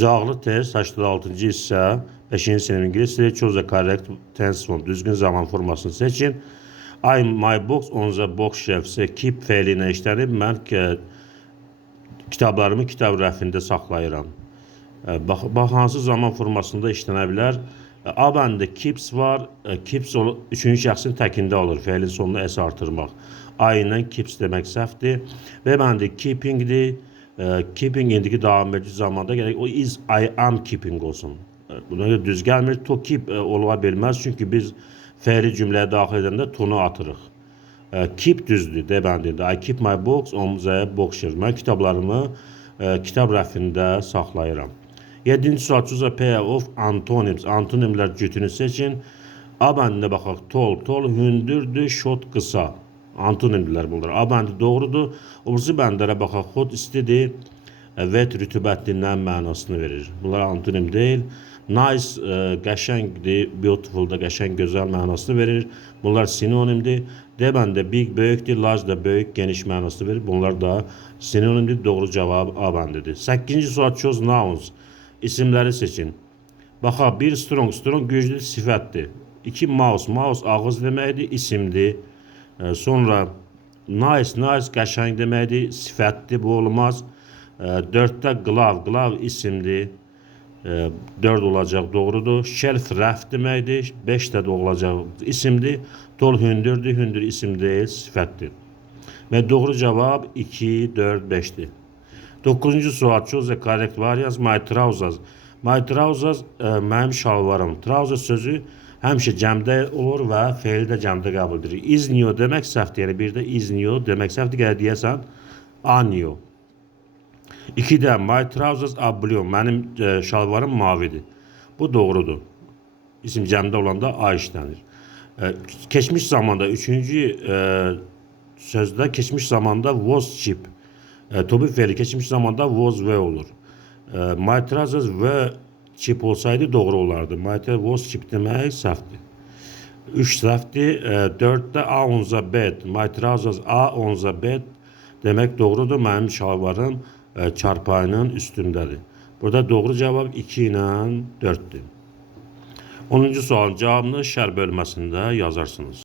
İzahlı test 86-cı hissə 5-ci sinif ingilis dili choose the correct tense form. Düzgün zaman formasını seçin. My books on the bookshelf keep fe'li ilə işlənib. Mən kitablarımı kitab rəfində saxlayıram. Bax hansı zaman formasında işlənə bilər? A bəndə keeps var. Keeps üçüncü şəxsin təkində olur. Fe'lin sonunu s artırmaq. A ilə keeps demək səhvdir. B bəndə keepingdir. Keeping indiki davam edici zamanda gerek o is I am keeping olsun. Buna göre düz gelmir. To keep ola bilməz. Çünki biz fe'li cümləyə daxil edəndə to'nu atırıq. Keep düzdür. D bəndində. I keep my books on the bookshelf. Mən kitablarımı kitab rəfində saxlayıram. 7-ci sual choose a pair of antonyms. Antonimlər cütünü seçin. A bəndində baxaq. Tall, hündürdür, short, qısa. Antonimlər bunlar. A bəndi doğrudur. Obrisi bəndlərə baxaq. Hot istidir. Wet rütubətlindən mənasını verir. Bunlar antonim deyil. Nice qəşəngdir. Beautiful da qəşəng, gözəl mənasını verir. Bunlar sinonimdir. D bəndə big böyükdür. Large da böyük, geniş mənasını verir. Bunlar da sinonimdir. Doğru cavab A bəndidir. 8-ci sual choose nouns. İsimləri seçin. Baxaq. 1 strong güclü sifətdir. 2 mouse ağız deməkdir, isimdir. Sonra nice qəşəng deməkdir, sifətdir, bu olmaz. 4-də glove isimdir. 4 olacaq, doğrudur. Shelf rəf deməkdir. 5-də də olacaq, isimdir. Tall hündürdür, hündür isim deyil, sifətdir. Və doğru cavab 2, 4, 5'dir. 9-cu sual choose the correct variance. My trousers. My trousers mənim şalvarım. Trousers sözü həmişə cəmdə olur və fe'li də cəmdə qəbul edilir. Is new demək səhvdir. Yəni bir də is new demək səhvdir. Gələ deyəsən are new. 2-də my trousers are blue. Mənim şalvarım mavidir. Bu doğrudur. İsim cəmdə olanda a işlənir. Keçmiş zamanda 3-cü sözdə keçmiş zamanda was cheap. Tobi fe'li keçmiş zamanda was were olur. My trousers were cheap olsaydı doğru olardı. My trousers was cheap demək səhvdir. 3 səhvdir. 4'də a on the bed. My trousers are on the bed demək doğrudur. Mənim şalvarım çarpayının üstündədir. Burada doğru cavab 2 ilə 4'dir. 10-cu sualın cavabını şər bölməsində yazarsınız.